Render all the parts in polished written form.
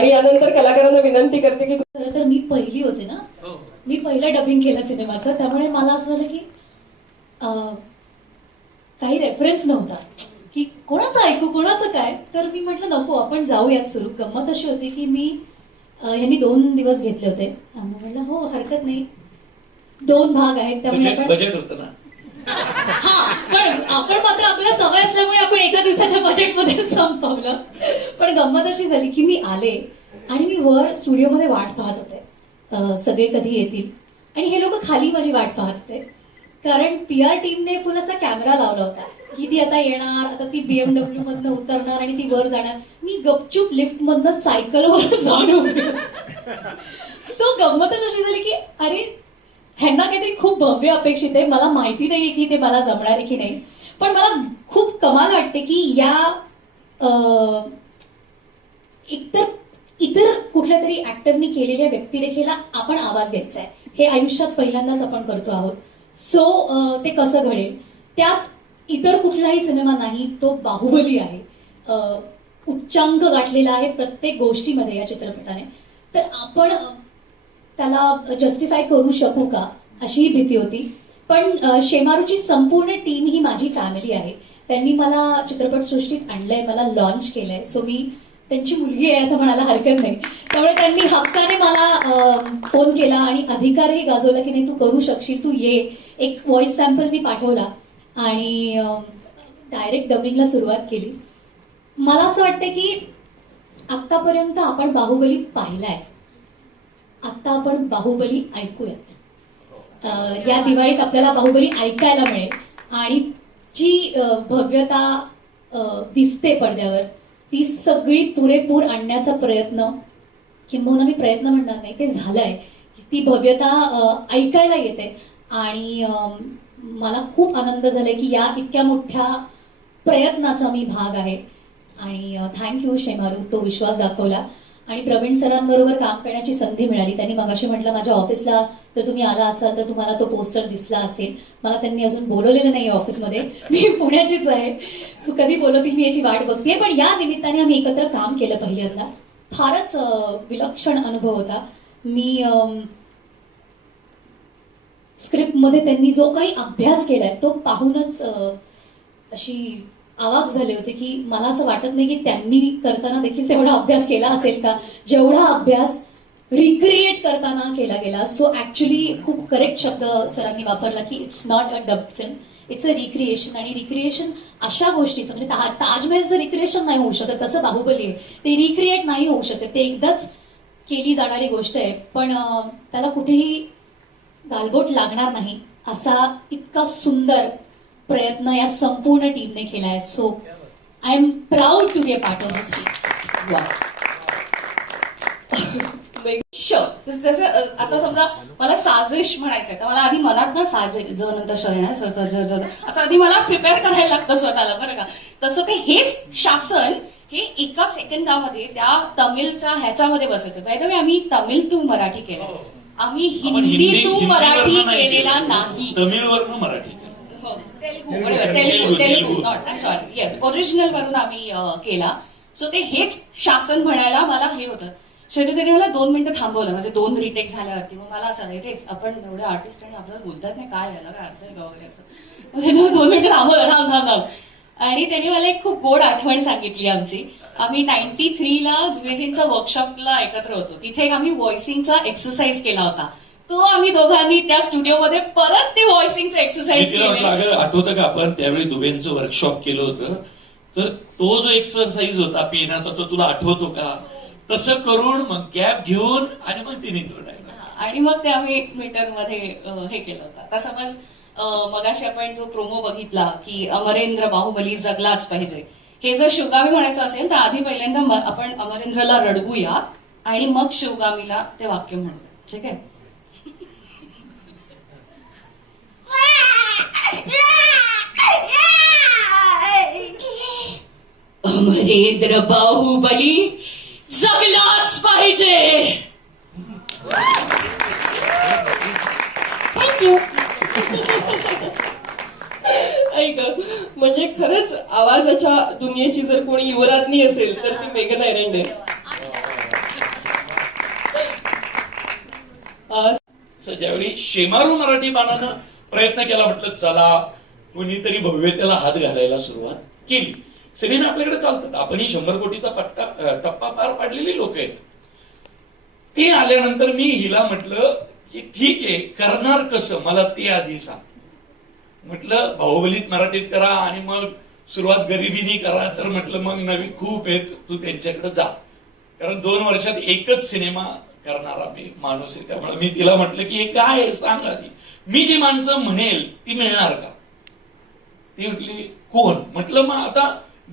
आणि यानंतर कलाकारांना विनंती करते की खरं तर मी पहिली होते ना, मी पहिलं डबिंग केलं सिनेमाचं, त्यामुळे मला असं झालं की काही रेफरन्स नव्हता की कोणाचं ऐकू कोणाचं काय. तर मी म्हटलं नको, आपण जाऊयात सुरू. गंमत अशी होती की मी ह्यांनी 2 दिवस घेतले होते. म्हटलं हो हरकत नाही, 2 भाग आहेत त्यामुळे आपण बजेट होतं ना. हा, पण आपण मात्र आपल्याला सवय असल्यामुळे आपण एका दिवसाच्या बजेटमध्ये संपवलं. पण गंमत अशी झाली की मी आले आणि मी वर स्टुडिओमध्ये वाट पाहत होते सगळे कधी येतील, आणि हे लोक खाली माझी वाट पाहत होते. कारण PR टीमने फुल असा कॅमेरा लावला होता की ती आता येणार, आता ती BMW मधनं उतरणार आणि ती वर जाणार. मी गपचूप लिफ्ट मधनं सायकलवर जाऊन उभी. सो गंमतच अशी झाली की अरे ह्यांना काहीतरी खूप भव्य अपेक्षित आहे. मला माहिती नाहीये की ते मला जमणार आहे की नाही, पण मला खूप कमाल वाटते की या इतर कुठल्या तरी ऍक्टरनी केलेल्या व्यक्तिरेखेला आपण आवाज द्यायचा आहे. हे आयुष्यात पहिल्यांदाच आपण करतो आहोत. सो ते कसं घडेल, त्यात इतर कुठलाही सिनेमा नाही, तो बाहुबली आहे. उच्चांक गाठलेला आहे प्रत्येक गोष्टीमध्ये या चित्रपटाने. तर आपण त्याला जस्टिफाय करू शकू का अशी भीती होती. पण शेमारूची संपूर्ण टीम ही माझी फॅमिली आहे. त्यांनी मला चित्रपटसृष्टीत आणलंय, मला लॉन्च केलंय. सो मी त्यांची मुलगी आहे असं म्हणायला हरकत नाही. त्यामुळे त्यांनी हक्काने मला फोन केला आणि अधिकारही गाजवला की नाही तू करू शकशील, तू ये. एक व्हॉइस सॅम्पल मी पाठवला आणि डायरेक्ट डबिंगला सुरुवात केली. मला असं वाटतं की आतापर्यंत आपण बाहुबली पाहिलाय, आता आपण बाहुबली ऐकूयात. या दिवाळीत आपल्याला बाहुबली ऐकायला मिळेल आणि जी भव्यता दिसते पडद्यावर ती सगळी पुरेपूर आणण्याचा प्रयत्न, किंबहुना मी प्रयत्न म्हणणार नाही, ते झालंय. ती भव्यता ऐकायला येते आणि मला खूप आनंद झालाय की या इतक्या मोठ्या प्रयत्नाचा मी भाग आहे. आणि थँक्यू शेमारू, तो विश्वास दाखवला आणि प्रवीण सरांबरोबर काम करण्याची संधी मिळाली. त्यांनी मगाशी म्हटलं माझ्या ऑफिसला जर तुम्ही आला असाल तर तुम्हाला तो पोस्टर दिसला असेल. मला त्यांनी अजून बोलवलेलं नाही ऑफिसमध्ये, मी पुण्याचीच आहे, तू कधी बोलवतील मी याची वाट बघते. पण या निमित्ताने आम्ही एकत्र काम केलं पहिल्यांदा. फारच विलक्षण अनुभव होता. मी स्क्रिप्टमध्ये त्यांनी जो काही अभ्यास केलाय तो पाहूनच अशी आवाक झाले होते की मला असं वाटत नाही की त्यांनी करताना देखील तेवढा अभ्यास केला असेल का जेवढा अभ्यास रिक्रिएट करताना केला गेला. सो ऍक्च्युली खूप करेक्ट शब्द सरांनी वापरला की it's not a dub film, it's a recreation. आणि रिक्रिएशन अशा गोष्टीचं म्हणजे ताजमहलचं रिक्रिएशन नाही होऊ शकत, तसं बाहुबली आहे, ते रिक्रिएट नाही होऊ शकत, ते एकदाच केली जाणारी गोष्ट आहे. पण त्याला कुठेही गालबोट लागणार नाही असा इतका सुंदर प्रयत्न या संपूर्ण टीमने केलाय. So I am proud to be a part of this team. जसं आता समजा मला साजिश म्हणायचंय तर मला आधी मनात ना साजिश नंतर शरण असं आधी मला प्रिपेअर करायला लागतं स्वतःला, बरं का. तसं ते हेच शासन हे एका सेकंदामध्ये त्या तमिळच्या ह्याच्यामध्ये बसायचं. बाय द वे आम्ही तमिळ टू मराठी केलं, आम्ही हिंदी टू मराठी केलेला नाही. तमिळवरून Marathi, Telugu not, I sorry, yes, original वरून आम्ही केला. सो ते हेच शासन म्हणायला मला हे होतं. शेवटी त्यांनी मला 2 मिनिटं थांबवलं, म्हणजे 2 रिटेक झाल्यावरती. मग मला असं रे आपण एवढे आर्टिस्ट आणि आपल्याला बोलतात नाही काय यायला काय अर्थ आहे का वगैरे असं. मग त्यांनी 2 मिनिटं थांबवलं, थांब. आणि त्यांनी मला एक खूप गोड आठवण सांगितली आमची. आम्ही 93ला द्विवेदींच्या वर्कशॉपला एकत्र होतो, तिथे आम्ही व्हॉइसिंगचा एक्सरसाइज केला होता. तो आम्ही दोघांनी त्या स्टुडिओमध्ये परत ते व्हॉइसिंगचं एक्सरसाइज केलं. आठवतं का आपण त्यावेळी दुबेंचं वर्कशॉप केलं होतं, तर तो जो एक्सरसाइज होता पेनाचा तो तुला आठवतो का? तसं करून मग गॅप घेऊन आणि मग तिने आणि मग ते आम्ही मीटरमध्ये हे केलं होतं. आता समज मगाशी आपण जो प्रोमो बघितला की अमरेंद्र बाहुबली जगलाच पाहिजे, हे जर शिवगामी म्हणायचं असेल तर आधी पहिल्यांदा आपण अमरेंद्रला रडवूया आणि मग शिवगामीला ते वाक्य म्हणूया, ठीक आहे? अमरेंद्र बाहुबली जगलाच पाहिजे. थँक्यू. ऐक, म्हणजे खरंच आवाजाच्या दुनियेची जर कोणी युवराज्ञी असेल तर ती मेघना एरंडे. ज्यावेळी शेमारू मराठी बाणानं प्रयत्न केला, म्हटलं चला कुणीतरी भव्यतेला हात घालायला सुरुवात केली. सिनेमे आपल्याकडे चालतात, आपणही 100 कोटीचा टप्पा पार पाडलेली लोक आहेत. ते आल्यानंतर मी हिला म्हटलं की ठीक आहे, करणार कसं मला ते आधी सांग. म्हटलं बाहुबलीत मराठीत करा आणि मग सुरुवात गरिबीनी करा, तर म्हटलं मग नवी खूप आहेत, तू त्यांच्याकडे जा. कारण 2 वर्षात एकच सिनेमा करणारा मी माणूस आहे. त्यामुळे मी तिला म्हटलं की हे काय आहे सांग आधी, मी जी माणसं म्हणेल ती मिळणार का. ती म्हटली कोण. म्हटलं मग आता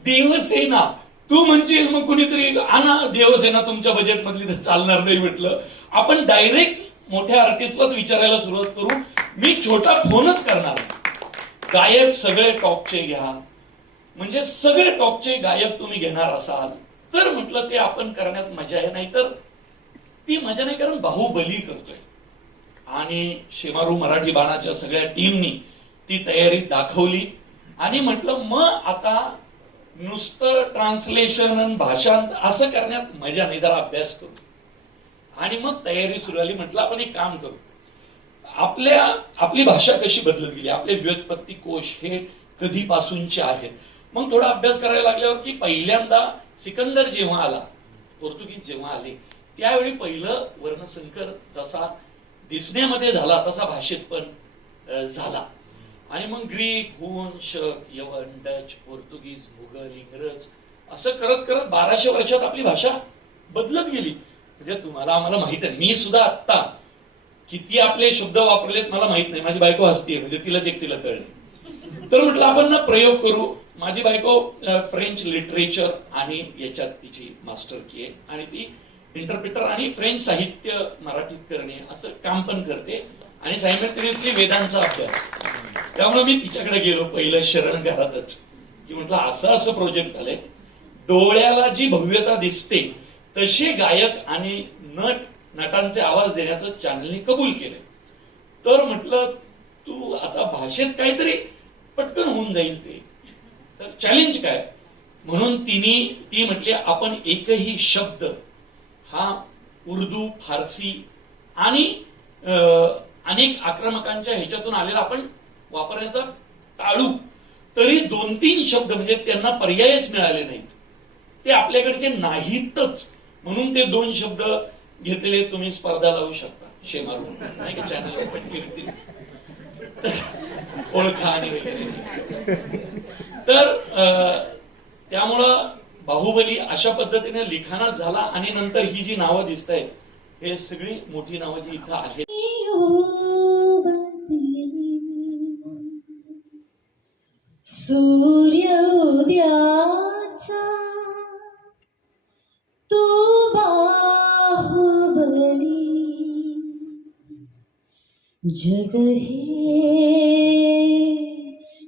देवसेना तू म्हणशील, मग कुणीतरी आणा देवसेना तुमच्या बजेट मधली, तर चालणार नाही. म्हटलं आपण डायरेक्ट मोठ्या आर्टिस्टलाच विचारायला सुरुवात करू. मी छोटा फोनच करणार, गायक सगळे टॉपचे घ्या, म्हणजे सगळे टॉपचे गायक तुम्ही घेणार असाल तर म्हटलं ते आपण करण्यात मजा आहे, नाहीतर ती मजा नाही. कारण बाहुबली करतोय आणि शेमारू मराठी बाणाच्या सगळ्या टीमनी ती तयारी दाखवली. आणि म्हटलं मग आता नुसतं ट्रान्सलेशन आणि भाषांत असं करण्यात मजा नाही, जरा अभ्यास करू. आणि मग तयारी सुरू झाली. म्हटलं आपण एक काम करू, आपली भाषा कशी बदलत गेली, आपले व्युत्पत्ती कोश हे कधीपासूनचे आहेत. मग थोडा अभ्यास करायला लागल्यावर की पहिल्यांदा सिकंदर जेव्हा आला, पोर्तुगीज जेव्हा आले, त्यावेळी पहिलं वर्णसंकर जसा दिसण्यामध्ये झाला तसा भाषेत पण झाला. आणि मग ग्रीक, हुन, शक, यवन, डच, पोर्तुगीज, मुघल, इंग्रज असं करत करत 1200 वर्षात आपली भाषा बदलत गेली. म्हणजे तुम्हाला आम्हाला माहित आहे, मी सुद्धा आत्ता किती आपले शब्द वापरलेत मला माहित नाही. माझी बायको हसतीये, म्हणजे तिलाच एकटीला कळले. तर म्हटलं आपण ना प्रयोग करू. माझी बायको फ्रेंच लिटरेचर आणि याच्यात तिची मास्टर की आहे, आणि ती इंटरप्रिटर आणि फ्रेंच साहित्य मराठीत करणे असं काम पण करते, आणि सायमल्टेनियसली वेदांचा अभ्यास. त्यामुळे मी तिच्याकडे गेलो पहिलं शरण घरातच, की म्हटलं असं असं प्रोजेक्ट आलंय, डोळ्याला जी भव्यता दिसते तसे गायक आणि नटांचे आवाज देण्याचं चॅनलने कबूल केलंय. तर म्हटलं तू आता भाषेत काहीतरी पटकन होऊन जाईल ते, तर चॅलेंज काय. म्हणून ती म्हटली आपण एकही शब्द हा उर्दू, फारसी आणि अनेक आक्रमकांच्या ह्याच्यातून आलेला आपण वापरण्याचा टाळू. तरी 2-3 शब्द म्हणजे त्यांना पर्यायच मिळाले नाहीत, ते आपल्याकडचे नाहीतच, म्हणून ते 2 शब्द घेतलेले तुम्ही स्पर्धा लावू शकता शेमारून, नाही का, चॅनल ओपन केली ओळखा आणि वगैरे. तर त्यामुळं बाहुबली अशा पद्धतीने लिखाणात झाला. आणि नंतर ही जी नावं दिसत आहेत, हे सगळी मोठी नावं जी इथं आहेत. सूर्योदयाचा तू बाहुबली, जग हे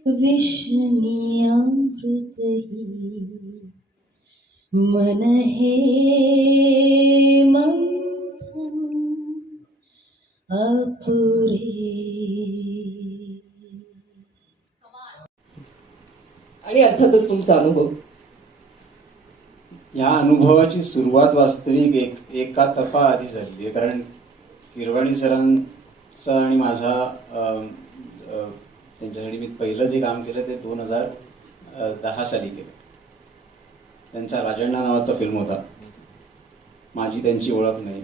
विषणी अमृतही, मन हे मंथन अपुरे. आणि अर्थातच तुमचा अनुभव. या अनुभवाची सुरुवात वास्तविक एका तपा आधी झाली आहे. कारण किरवाणी सरांचा आणि माझा त्यांच्यासाठी मी पहिलं जे काम केलं ते 2010 साली केलं. त्यांचा राजण्णा नावाचा फिल्म होता, माझी त्यांची ओळख नाही.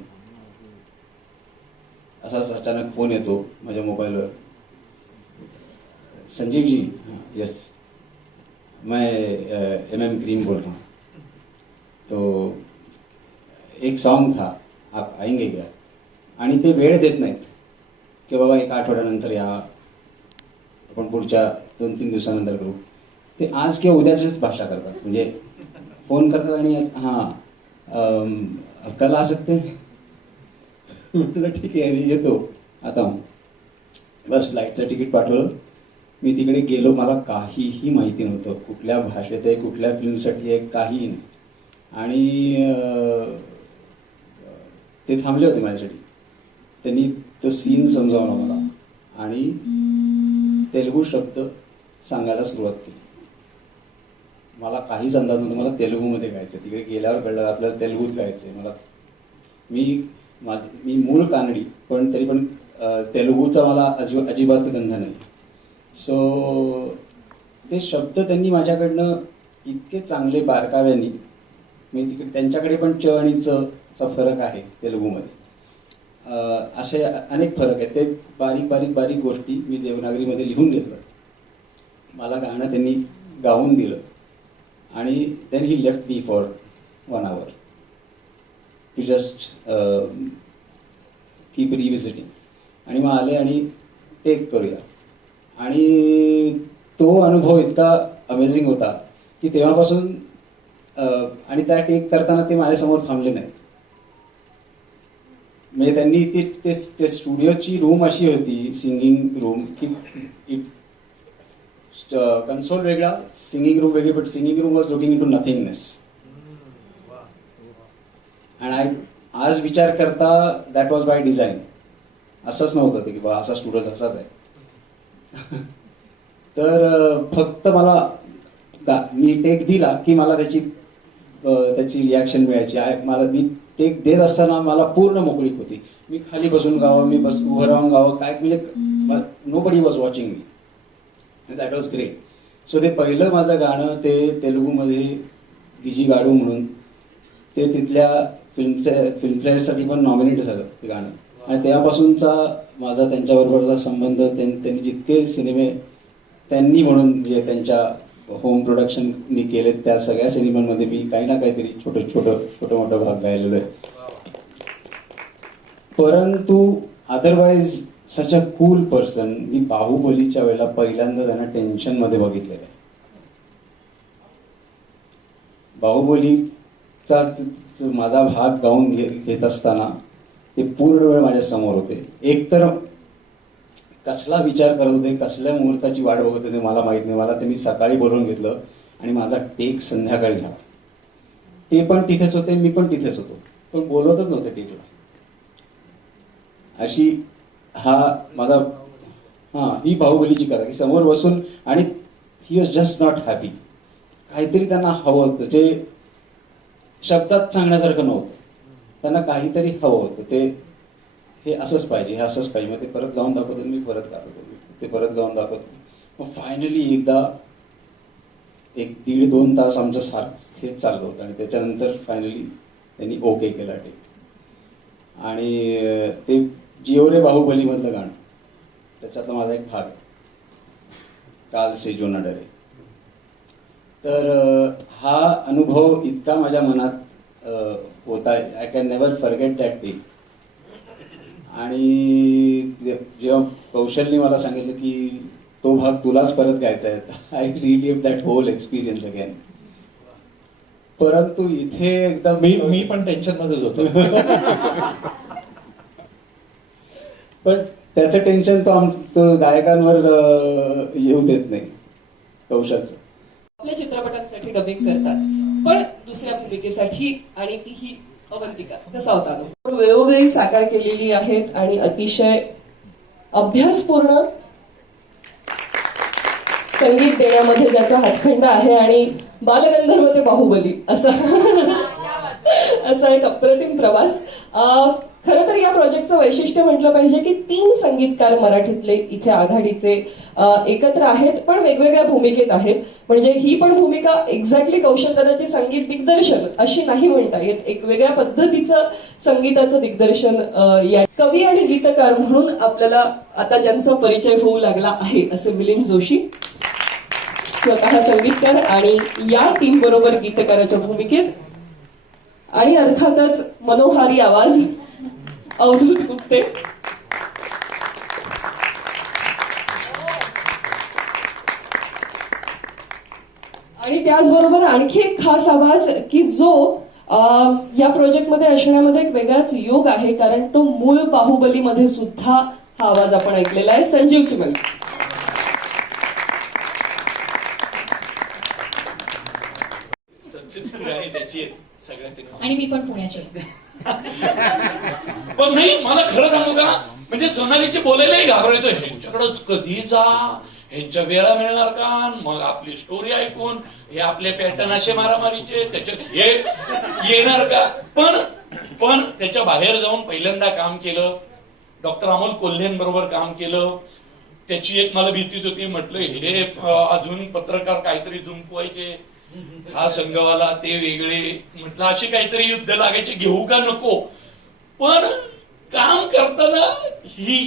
असाच अचानक फोन येतो माझ्या मोबाईलवर, संजीव जी, यस मैं MM क्रीम बोल रहा हूँ, तो एक सॉन्ग था, आप आएंगे क्या. आणि ते वेळ देत नाहीत की बाबा 1 आठवड्यानंतर या, आपण पुढच्या 2-3 दिवसानंतर करू. ते आज किंवा उद्याचीच भाषा करतात. म्हणजे फोन करतात आणि हां कल आ सकते हैं. म्हटलं ठीक आहे येतो आता. बस फ्लाईटचं तिकीट पाठवलं. मी तिकडे गेलो, मला काहीही माहिती नव्हतं, कुठल्या भाषेत आहे, कुठल्या फिल्मसाठी आहे, काहीही नाही. आणि ते थांबले होते माझ्यासाठी. त्यांनी तो सीन समजावला मला आणि तेलुगू शब्द सांगायला सुरुवात केली. मला काहीच अंदाज नव्हता, मला तेलुगूमध्ये गायचं. तिकडे गेल्यावर कळलं आपल्याला तेलुगूत गायचंय. मी मी मूळ कानडी, पण तरी पण तेलुगूचा मला अजिबात गंध नाही. सो ते शब्द त्यांनी माझ्याकडनं इतके चांगले बारकाव्यानी, मी तिकडे त्यांच्याकडे पण च आणि च चा फरक आहे तेलुगूमध्ये. असे अनेक फरक आहेत. ते बारीक बारीक बारीक गोष्टी मी देवनागरीमध्ये लिहून घेतलं. मला गाणं त्यांनी गाऊन दिलं आणि then he left me for 1 hour to just keep revisiting. आणि मग आले आणि टेक करूया. आणि तो अनुभव इतका अमेझिंग होता की तेव्हापासून आणि त्या टेक करताना ते माझ्यासमोर थांबले नाहीत. म्हणजे त्यांनी ते स्टुडिओची रूम अशी होती, सिंगिंग रूम, की कन्सोल वेगळा, सिंगिंग रूम वेगळी, but singing room was looking into nothingness. आणि आज विचार करता दॅट वॉज बाय डिझाईन. असंच नव्हतं ते की बा असा स्टुडिओ असाच आहे. तर फक्त मला मी टेक दिला की मला त्याची रिॲक्शन मिळायची. मला मी टेक देत असताना मला पूर्ण मोकळीक होती. मी खाली बसून गावं, मी उभं राहून गावं, काय म्हणजे nobody was watching me. That was great. So ते पहिलं माझं गाणं ते तेलुगूमध्ये गिजी गाडू म्हणून, ते तिथल्या फिल्मफेअरसाठी पण नॉमिनेट झालं ते गाणं. आणि तेव्हापासूनचा माझा त्यांच्याबरोबरचा संबंध, त्यांनी जितके सिनेमे त्यांनी म्हणून म्हणजे त्यांच्या होम प्रोडक्शननी केले त्या सगळ्या सिनेमांमध्ये मी काही ना काहीतरी छोटं मोठं भाग गायलेलो आहे. परंतु otherwise such a cool person. मी बाहुबलीच्या वेळेला पहिल्यांदा त्यांना टेन्शन मध्ये बघितलेलं आहे. बाहुबलीचा माझा भाग गाऊन घेत असताना ते पूर्ण वेळ माझ्या समोर होते. एकतर कसला विचार करत होते, कसल्या मुहूर्ताची वाट बघत होते मला माहित नाही. मला त्यांनी सकाळी बोलवून घेतलं आणि माझा टेक संध्याकाळी झाला. ते पण तिथेच होते, मी पण तिथेच होतो, पण बोलवतच नव्हते टेकला. अशी ही बाहुबलीची कथा की समोर बसून, आणि he was just not happy. काहीतरी त्यांना हवं होतं जे शब्दात सांगण्यासारखं नव्हतं. त्यांना काहीतरी हवं होतं, ते हे असंच पाहिजे, हे असंच पाहिजे. मग ते परत गाऊन दाखवतो, मी परत गातो, ते परत गाऊन दाखवतो. मग फायनली एकदा 1-1.5-2 तास आमचं सारखं हेच चाललं होतं. आणि त्याच्यानंतर फायनली त्यांनी ओके केला टेक. आणि ते जिओ रे बाहुबलीमधलं गाणं, त्याच्यातला माझा एक भाग, काल से जो न डरे. तर हा अनुभव इतका माझ्या मनात होता. I can never forget that day. आणि जेव्हा कौशलने मला सांगितलं की तो भाग तुलाच परत गायचा आहे, I relive that whole experience again. परंतु इथे एकदम मी पण टेन्शन मध्येच होतो. पण त्याचं टेन्शन तो गायकांवर येऊ देत नाही कौशलचं. आपल्या चित्रपटांसाठी डबिंग करतात, पण दुसऱ्या भूमिकेसाठी, आणि तीही अवंतिका. कसा होता अनुभव? वेळोवेळी साकार केलेली आहेत आणि अतिशय अभ्यासपूर्ण संगीत देण्यामध्ये ज्याचा हातखंडा आहे, आणि बालगंधर्व ते बाहुबली असा एक अप्रतिम प्रवास. खरं तर या प्रोजेक्टचं वैशिष्ट्य म्हटलं पाहिजे की 3 संगीतकार मराठीतले इथे आघाडीचे एकत्र आहेत, पण वेगवेगळ्या भूमिकेत आहेत. म्हणजे ही पण भूमिका एक्झॅक्टली कौशलदादाची संगीत दिग्दर्शन अशी नाही म्हणता येत. एक वेगळ्या पद्धतीचं संगीताचं दिग्दर्शन या कवी आणि गीतकार म्हणून आपल्याला आता ज्यांचा परिचय होऊ लागला आहे असे मिलिंद जोशी, स्वतः संगीतकार आणि या टीम बरोबर गीतकाराच्या भूमिकेत. आणि अर्थातच मनोहारी आवाज अवधूत गुप्ते. आणि त्याचबरोबर आणखी एक खास आवाज की जो या प्रोजेक्टमध्ये असण्यामध्ये एक वेगळाच योग आहे, कारण तो मूळ बाहुबलीमध्ये सुद्धा हा आवाज आपण ऐकलेला आहे, संजीव चिमल. आणि मी पण पुण्याची. पण नाही, मला खरं सांगू का, म्हणजे सोनालीची बोलायलाही घाबरायचो. ह्यांच्याकडं कधी जा, ह्यांच्या वेळा मिळणार का, मग आपली स्टोरी ऐकून हे आपले पॅटर्न असे मारामारीचे त्याच्यात हे येणार का. पण पण त्याच्या बाहेर जाऊन पहिल्यांदा काम केलं. डॉक्टर अमोल कोल्हेंबरोबर काम केलं. त्याची एक मला भीतीच होती, म्हटलं हे अजून पत्रकार काहीतरी जुंपवायचे, हा संघवाला ते वेगळे, म्हटलं अशी काहीतरी युद्ध लागायचे, घेऊ का नको. पण काम करताना ही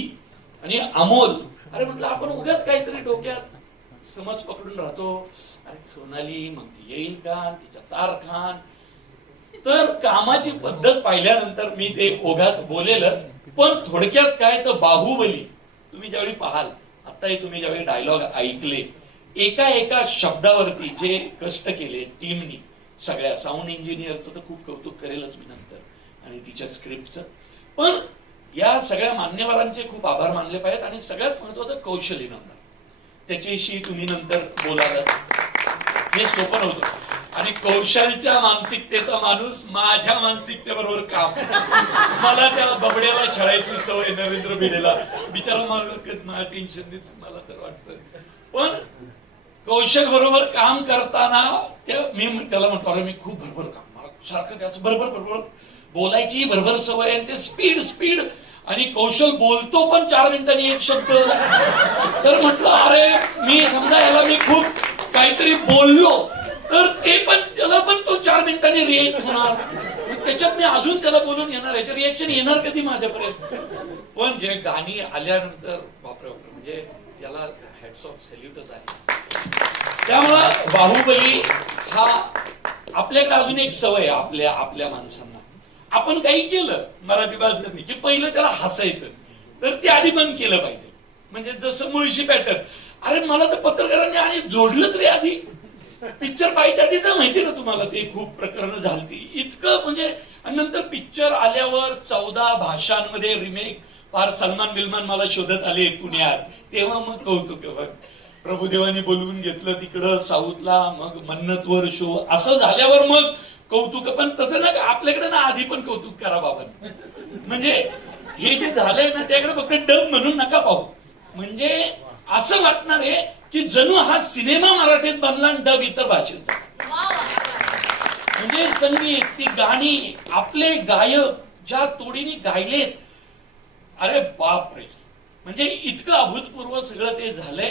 आणि अमोल, अरे म्हटलं आपण उगाच काहीतरी डोक्यात समज पकडून राहतो, अरे सोनाली मग ती येईल का, तिच्या तार खान. तर कामाची पद्धत पाहिल्यानंतर मी ते ओघात बोलेलच. पण थोडक्यात काय तर बाहुबली तुम्ही ज्यावेळी पाहाल, आता तुम्ही ज्यावेळी डायलॉग ऐकले, एका एका शब्दावरती जे कष्ट केले टीमनी, सगळ्या साऊंड इंजिनियरचं तर खूप कौतुक करेलच मी नंतर आणि तिच्या स्क्रिप्टचं, पण या सगळ्या मान्यवरांचे खूप आभार मानले पाहिजेत. आणि सगळ्यात महत्वाचं कौशल्य नंतर त्याच्याशी तुम्ही नंतर बोलाल, हे सोपं नव्हतं. आणि कौशलच्या मानसिकतेचा माणूस माझ्या मानसिकतेबरोबर काम, मला त्या बबड्याला छळायची सवय, नरेंद्र भिडेला बिचारा मला टेन्शन देत मला तर वाटतं. पण कौशल बरोबर काम करताना मी त्याला म्हणतो, अरे मी खूप भरभर काम, मला सारखं त्याचं भरभर बोलायची भरभर सवय, आणि ते स्पीड आणि कौशल बोलतो पण 4 मिनिटांनी एक शब्द. तर म्हटलं अरे मी समजा याला मी खूप काहीतरी बोललो तर ते पण त्याला पण तो 4 मिनिटांनी रिएक्ट होणार, त्याच्यात मी अजून त्याला बोलून येणार, याचं रिएक्शन येणार कधी माझ्यापर्यंत. पण जे गाणी आल्यानंतर बापरे म्हणजे त्याला हॅट्स ऑफ सॅल्यूटच आहे. त्यामुळं बाहुबली हा आपल्याकडे अजून एक सवय आहे आपल्या माणसांना, आपण काही केलं मराठी भाषेत की पहिलं त्याला हसायचं, तर ते आधी बंद केलं पाहिजे. म्हणजे जसं मुळशी पॅटर्न, अरे मला तर पत्रकारांनी आणि जोडलंच रे आधी, पिक्चर पाहायच्या आधी तर माहिती ना तुम्हाला ते खूप प्रकरणं झालती इतकं म्हणजे. आणि नंतर पिक्चर आल्यावर 14 भाषांमध्ये रिमेक, फार सलमान बिलमान मला शोधत आले पुण्यात, तेव्हा मग कौतुक बघ, प्रभुदेवानी बोलवून घेतलं तिकडं साऊथला, मग मन्नतवर शो, असं झाल्यावर मग कौतुक. पण तसं ना आपल्याकडे ना आधी पण कौतुक करा बाबा, म्हणजे हे जे झालंय ना त्याकडे फक्त डब म्हणून नका पाहू. म्हणजे असं वाटणार आहे की जणू हा सिनेमा मराठीत बनला आणि डब इतर भाषेत. म्हणजे संगीत, ती गाणी, आपले गायक ज्या तोडीने गायलेत, अरे बाप रे, म्हणजे इतकं अभूतपूर्व सगळं ते झालंय.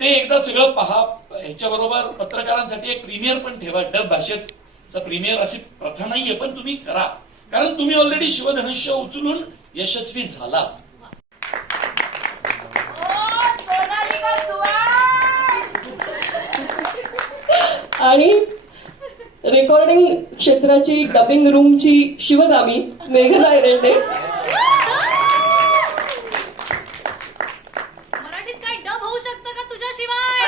ते एकदा सगळं पहा. ह्याच्याबरोबर पत्रकारांसाठी एक प्रीमियर पण ठेवा, डब भाषेत प्रीमियर अशी प्रथा नाहीये, पण तुम्ही करा, कारण तुम्ही ऑलरेडी शिवधनुष्य उचलून यशस्वी झालात. आणि रेकॉर्डिंग क्षेत्राची डबिंग रूमची शिवगामी मेघना एरंडे. मराठीत काय डब होऊ शकतं का तुझ्याशिवाय?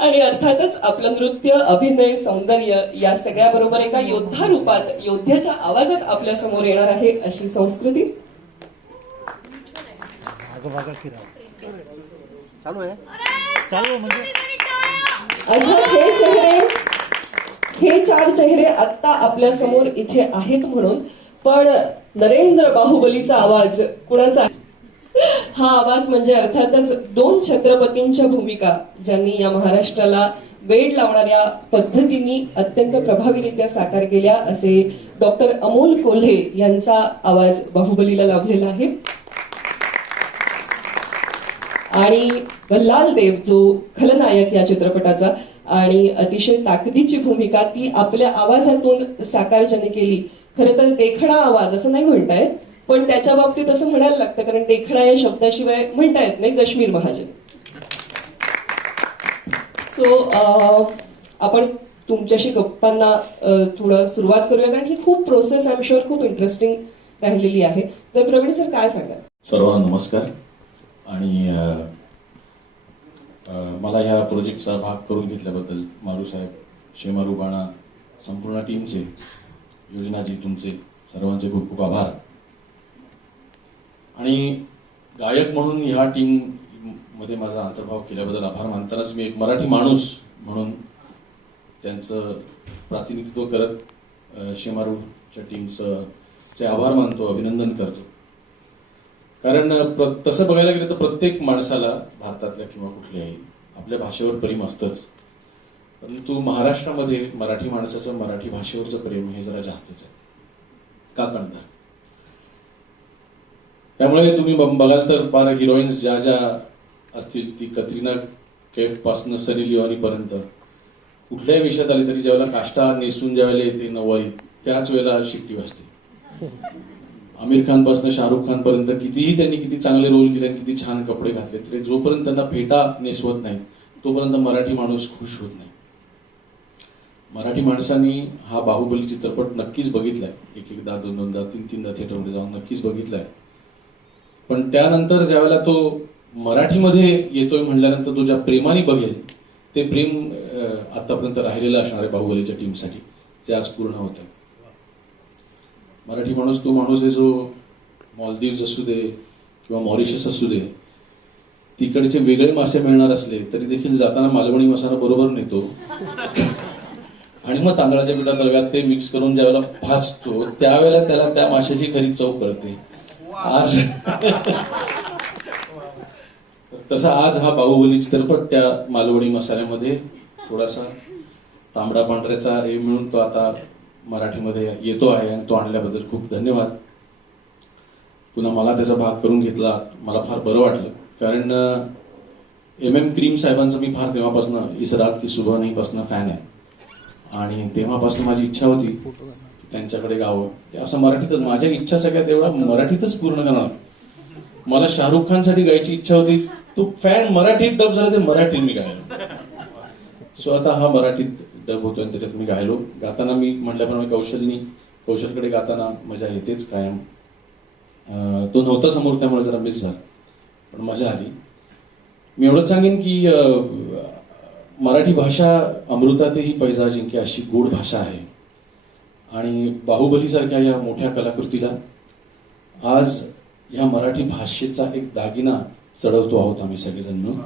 आणि अर्थातच आपलं नृत्य, अभिनय, सौंदर्य या सगळ्याबरोबर एका योद्धा रूपात, योद्ध्याच्या आवाजात आपल्या समोर येणार आहे अशी संस्कृती. चालू आहे चालू म्हणजे अर्थात हे 4 चेहरे आत्ता आपल्या समोर इथे आहेत म्हणून, पण नरेंद्र बाहुबलीचा आवाज कुणाचा आहे? हा आवाज म्हणजे अर्थातच 2 छत्रपतींच्या भूमिका ज्यांनी या महाराष्ट्राला वेड लावणाऱ्या पद्धतीने अत्यंत प्रभावीरित्या साकार केल्या, असे डॉक्टर अमोल कोल्हे यांचा आवाज बाहुबलीला लाभलेला आहे. आणि बल्लाल देव जो खलनायक या चित्रपटाचा, आणि अतिशय ताकदीची भूमिका ती आपल्या आवाजातून साकार ज्याने केली. खरं तर देखणा आवाज असं नाही म्हणतायत, पण त्याच्या बाबतीत असं म्हणायला लागतं, कारण देखणा या शब्दाशिवाय म्हणता येत नाही, काश्मीर महाजन. सो आपण तुमच्याशी गप्पांना थोडं सुरुवात करूया, कारण ही खूप प्रोसेस आय एम शुअर खूप इंटरेस्टिंग राहिलेली आहे. तर प्रवीण सर काय सांगाल? सर्वांना नमस्कार. आणि मला ह्या प्रोजेक्टचा भाग करून घेतल्याबद्दल मारू साहेब, शेमारू बाणा, संपूर्ण टीमचे, योजनाजी तुमचे सर्वांचे खूप खूप आभार. आणि गायक म्हणून ह्या टीम मध्ये माझा अंतर्भाव केल्याबद्दल आभार मानतानाच मी एक मराठी माणूस म्हणून त्यांचं प्रतिनिधित्व करत शेमारूच्या टीमचे आभार मानतो, अभिनंदन करतो. कारण तसं बघायला गेलं तर प्रत्येक माणसाला भारतातल्या किंवा कुठल्याही आपल्या भाषेवर प्रेम असतंच. परंतु महाराष्ट्रामध्ये मराठी माणसाचं मराठी भाषेवरचं प्रेम हे जरा जास्तच आहे. का कळणार? त्यामुळे तुम्ही बघाल तर फार हिरोईन्स ज्या ज्या असतील, ती कतरिना कैफ पासून सनी लिओनी पर्यंत कुठल्याही विषयात आली तरी ज्यावेळेला काष्टा नेसून ज्यावेळेला येते नऊवारी, त्याच वेळेला शिट्टी वाजते. आमिर खान पासून शाहरुख खान पर्यंत कितीही त्यांनी किती चांगले रोल केले, किती छान कपडे घातले, तरी जोपर्यंत त्यांना फेटा नेसवत नाही तोपर्यंत मराठी माणूस खुश होत नाही. मराठी माणसांनी हा बाहुबली चित्रपट नक्कीच बघितलाय, एकदा दोनदा तीनदा थिएटरमध्ये जाऊन नक्कीच बघितलाय. पण त्यानंतर ज्यावेळेला तो मराठीमध्ये येतोय म्हणल्यानंतर तो ज्या प्रेमाने बघेल, ते प्रेम आतापर्यंत राहिलेलं असणार आहे बाहुबलीच्या टीमसाठी, ते आज पूर्ण होत आहे. मराठी माणूस तो माणूस आहे जो मॉलदीव्स असू दे किंवा मॉरिशस असू दे, तिकडचे वेगळे मासे मिळणार असले तरी देखील जाताना मालवणी मसाला बरोबर नेतो आणि मग तांदळाच्या पिठात रव्यात ते मिक्स करून ज्यावेळेला भाजतो त्यावेळेला त्याला त्या माशाची खरी चव कळते. आज तसा आज हा बाहुबली चित्रपट त्या मालवणी मसाल्यामध्ये थोडासा तांबडा पांढऱ्याचा हे मिळून तो आता मराठीमध्ये येतो आहे आणि तो आणल्याबद्दल खूप धन्यवाद. पुन्हा मला त्याचा भाग करून घेतला, मला फार बरं वाटलं. कारण MM क्रीम साहेबांचं मी फार तेव्हापासून इस रात की सुबह नहीं पासून फॅन आहे आणि तेव्हापासून माझी इच्छा होती की त्यांच्याकडे गावं. ते असं मराठीतच, माझ्या इच्छा सगळ्या तेवढा मराठीतच पूर्ण करणार. मला शाहरुख खानसाठी गायची इच्छा होती, तो फॅन मराठीत डब झाला, ते मराठीत मी गायलो. सो आता हा मराठीत डब होतोय आणि त्याच्यात मी गायलो. गाताना मी म्हटल्याप्रमाणे कौशलकडे गाताना मजा येतेच कायम. तो नव्हता समोर त्यामुळे जरा मिस झाला, पण मजा आली. मी एवढंच सांगेन की मराठी भाषा अमृतातेही पैजा जिंके अशी गोड भाषा आहे आणि बाहुबली सारख्या या मोठ्या कलाकृतीला आज या मराठी भाषेचा एक दागिना चढवतो आहोत आम्ही सगळेजण मिळून.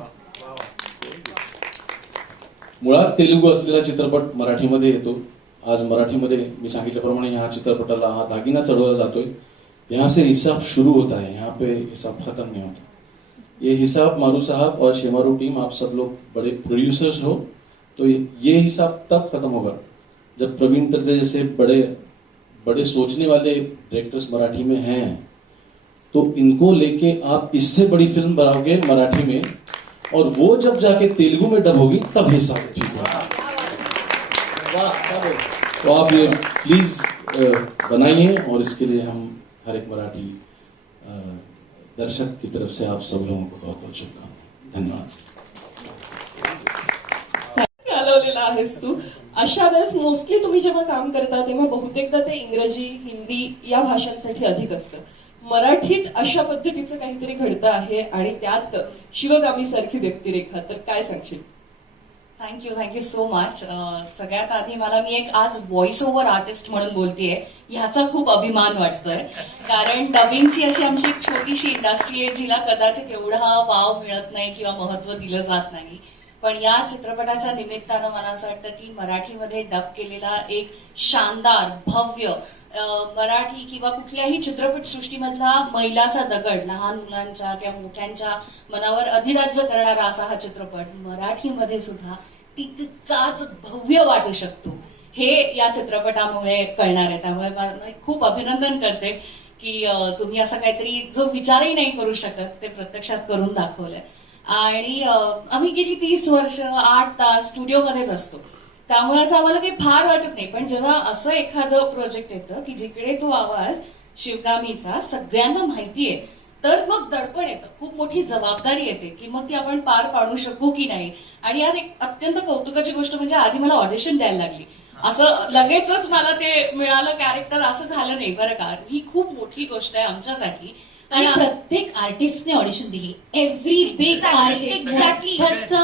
मुळात तेलुगू असलेला चित्रपट मराठीमध्ये येतो. आज मराठीमध्ये मी सांगितल्याप्रमाणे ह्या चित्रपटाला हा दागिना चढवला जातोय. यहाँ से हिसाब शुरू होता है, यहाँ पे हिसाब खत्म नहीं होता. ये हिसाब मारू साहब और शेमारू टीम, आप सब लोग बड़े प्रोड्यूसर्स हो, तो ये हिसाब तब खत्म होगा जब प्रवीण तरडे जैसे बड़े बड़े सोचने वाले डायरेक्टर्स मराठी में हैं, तो इनको लेके आप इससे बड़ी फिल्म बनाओगे मराठी में और वो जब जाके तेलुगु में डब होगी तब हिसाब ठीक होगा. तो आप ये प्लीज बनाइए और इसके लिए हम हर एक मराठी दर्शक की तरफ से आप सब लोगों को बहुत बहुत शुभकामनाएं. धन्यवाद. घालवलेला आहेस तू. अशा वेळेस मोस्टली तुम्ही जेव्हा काम करता तेव्हा बहुतेकदा ते इंग्रजी, हिंदी या भाषांसाठी अधिक असतं. मराठीत अशा पद्धतीचं काहीतरी घडतं आहे आणि त्यात शिवगामी सारखी व्यक्तिरेखा, तर काय सांगशील? Thank you so much. सगळ्यात आधी मी एक आज व्हॉइस ओव्हर आर्टिस्ट म्हणून बोलतेय, ह्याचा खूप अभिमान वाटतोय. कारण डबिंगची अशी आमची एक छोटीशी इंडस्ट्री आहे जिला कदाचित एवढा वाव मिळत नाही किंवा महत्व दिलं जात नाही. पण या चित्रपटाच्या निमित्तानं मला असं वाटतं की मराठीमध्ये डब केलेला एक शानदार भव्य मराठी किंवा कुठल्याही चित्रपटसृष्टीमधला मैलाचा दगड, लहान मुलांच्या किंवा मोठ्यांच्या मनावर अधिराज्य करणारा असा हा चित्रपट मराठीमध्ये सुद्धा तितकाच भव्य वाटू शकतो, हे या चित्रपटामुळे कळणार आहे. त्यामुळे मी खूप अभिनंदन करते की तुम्ही असं काहीतरी जो विचारही नाही करू शकत ते प्रत्यक्षात करून दाखवलंय. आणि आम्ही गेली 30 वर्ष 8 तास स्टुडिओमध्येच असतो, त्यामुळे असं आम्हाला काही फार वाटत नाही. पण जेव्हा असं एखादं प्रोजेक्ट येतं की जिकडे तो आवाज शिवगामीचा सगळ्यांना माहितीये, तर मग दडपण येतं, खूप मोठी जबाबदारी येते की मग ती आपण पार पाडू शकू की नाही. आणि यात एक अत्यंत कौतुकाची गोष्ट म्हणजे आधी मला ऑडिशन द्यायला लागली. असं लगेचच मला ते मिळालं कॅरेक्टर असं झालं नाही बरं का. ही खूप मोठी गोष्ट आहे आमच्यासाठी. आणि प्रत्येक आर्टिस्टने ऑडिशन दिली. एव्हरी बिग आर्टिस्ट,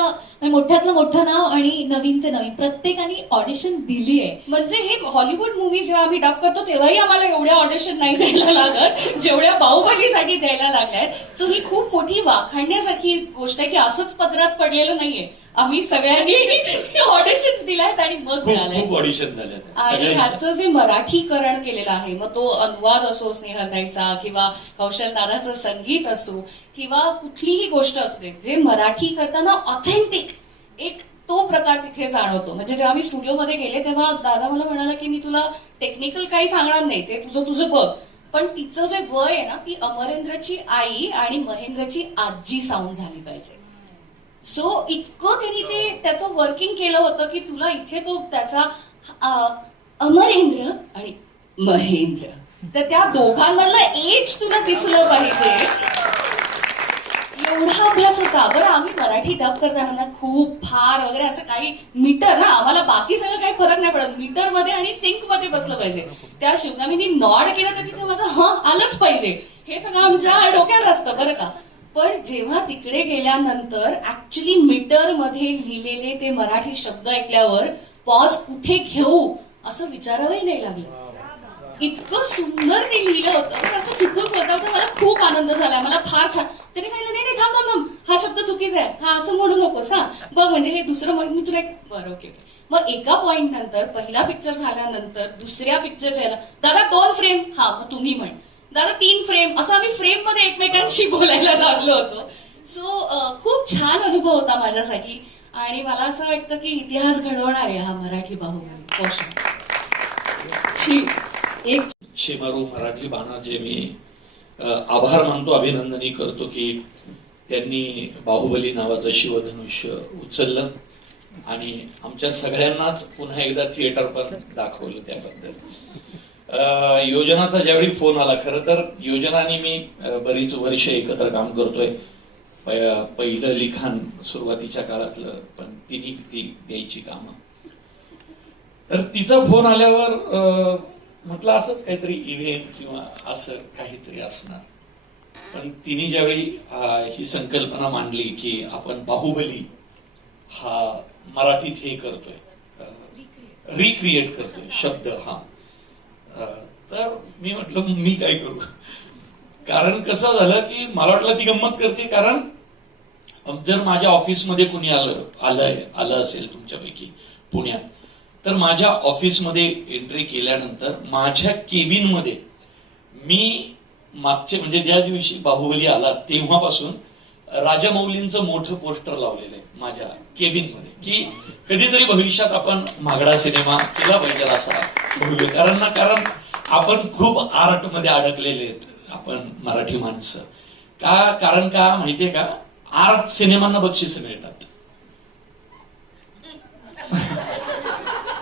मोठ्यातलं मोठं नाव आणि नवीन ते नवीन, प्रत्येकाने ऑडिशन दिली आहे. म्हणजे हे हॉलिवूड मूवी जेव्हा आम्ही डब करतो तेव्हाही आम्हाला एवढ्या ऑडिशन नाही द्यायला लागत जेवढ्या बाहुबलीसाठी द्यायला लागल्यात. सो ही खूप मोठी वाखाणण्यासारखी गोष्ट आहे की असंच पदरात पडलेलं नाहीये. आम्ही सगळ्यांनी ऑडिशन्स दिल्यात आणि मग मिळालंय. खूप ऑडिशन झाल्यात आणि ह्याचं जे मराठीकरण केलेलं आहे, मग तो अनुवाद असो स्नेहलताईचा किंवा कौशल दादाचं संगीत असो किंवा कुठलीही गोष्ट असू दे, जे मराठी करताना ऑथेंटिक एक तो प्रकार तिथे जाणवतो. म्हणजे जेव्हा मी स्टुडिओमध्ये गेले तेव्हा दादा मला म्हणाला की मी तुला टेक्निकल काही सांगणार नाही, ते तुझं तुझं बघ, पण तिचं जे वय आहे ना, ती अमरेंद्रची आई आणि महेंद्रची आजी साऊंड झाली पाहिजे. सो इतकं त्यांनी ते त्याचं वर्किंग केलं होतं की तुला इथे तो त्याचा अमरेंद्र आणि महेंद्र, तर त्या दोघांमधलं एज तुला दिसलं पाहिजे, एवढा अभ्यास होता. बरं आम्ही मराठी डब करताना खूप फार वगैरे असं काही मीटर ना, आम्हाला बाकी सगळं काही फरक नाही पडत, मीटर मध्ये आणि सिंक मध्ये बसलं पाहिजे. त्या शिवगामीनी नॉड केलं तर तिथे माझं आलंच पाहिजे, हे सगळं आमच्या डोक्यात असतं बरं का. पण जेव्हा तिकडे गेल्यानंतर ऍक्च्युली मीटर मध्ये लिहिलेले ते मराठी शब्द ऐकल्यावर पॉज कुठे घेऊ असं विचारावंही नाही लागलं. इतकं सुंदर ते लिहिलं होतं, पण असं चुकून होतं तर मला खूप आनंद झाला, मला फार छान. त्यांनी सांगितलं नाही नाही थांब थांब थांब, हा शब्द चुकीचा आहे, हा असं म्हणू नकोस, हा बघ म्हणजे हे दुसरं म्हणून मी तुला बरं ओके. मग एका पॉइंट नंतर पहिला पिक्चर झाल्यानंतर दुसऱ्या पिक्चरच्या याला दादा 2 फ्रेम, हा मग तुम्ही म्हण दादा 3 फ्रेम, असं आम्ही फ्रेम मध्ये एकमेकांशी बोलायला लागलो होतो. सो खूप छान अनुभव होता माझ्यासाठी आणि मला असं वाटतं की इतिहास घडवणार आहे हा मराठी बाहुबली. एक शेमारू मराठी बाणाचे मी आभार मानतो, अभिनंदनही करतो की त्यांनी बाहुबली नावाचं शिवधनुष्य उचललं आणि आमच्या सगळ्यांनाच पुन्हा एकदा थिएटर पण दाखवलं. त्याबद्दल योजनाचा ज्यावेळी फोन आला, खरं तर योजना आणि मी बरीच वर्ष एकत्र काम करतोय. पहिलं लिखाण सुरुवातीच्या काळातलं, पण तिने ती द्यायची कामं. तर तिचा फोन आल्यावर म्हटलं असंच काहीतरी इव्हेंट किंवा असं काहीतरी असणार. पण तिने ज्यावेळी ही संकल्पना मांडली की आपण बाहुबली हा मराठीत हे करतोय, रिक्रिएट करतोय शब्द, हा तर मी म्हटलं मी काय करू. कारण कसं झालं की मला वाटलं ती गंमत करते, कारण जर माझ्या ऑफिसमध्ये कुणी आलं असेल तुमच्यापैकी पुण्यात, तर माझ्या ऑफिसमध्ये एंट्री केल्यानंतर माझ्या केबिनमध्ये मी मागचे म्हणजे ज्या दिवशी बाहुबली आला तेव्हापासून राजामौलींचं मोठं पोस्टर लावलेलं आहे माझ्या केबिनमध्ये, की कधीतरी भविष्यात आपण महागडा सिनेमा केला पाहिजे असा भव्य. कारण आपण खूप आर्ट मध्ये अडकलेले आहेत आपण मराठी माणसं. कारण का माहितीये का, आर्ट सिनेमांना बक्षिसं मिळतात,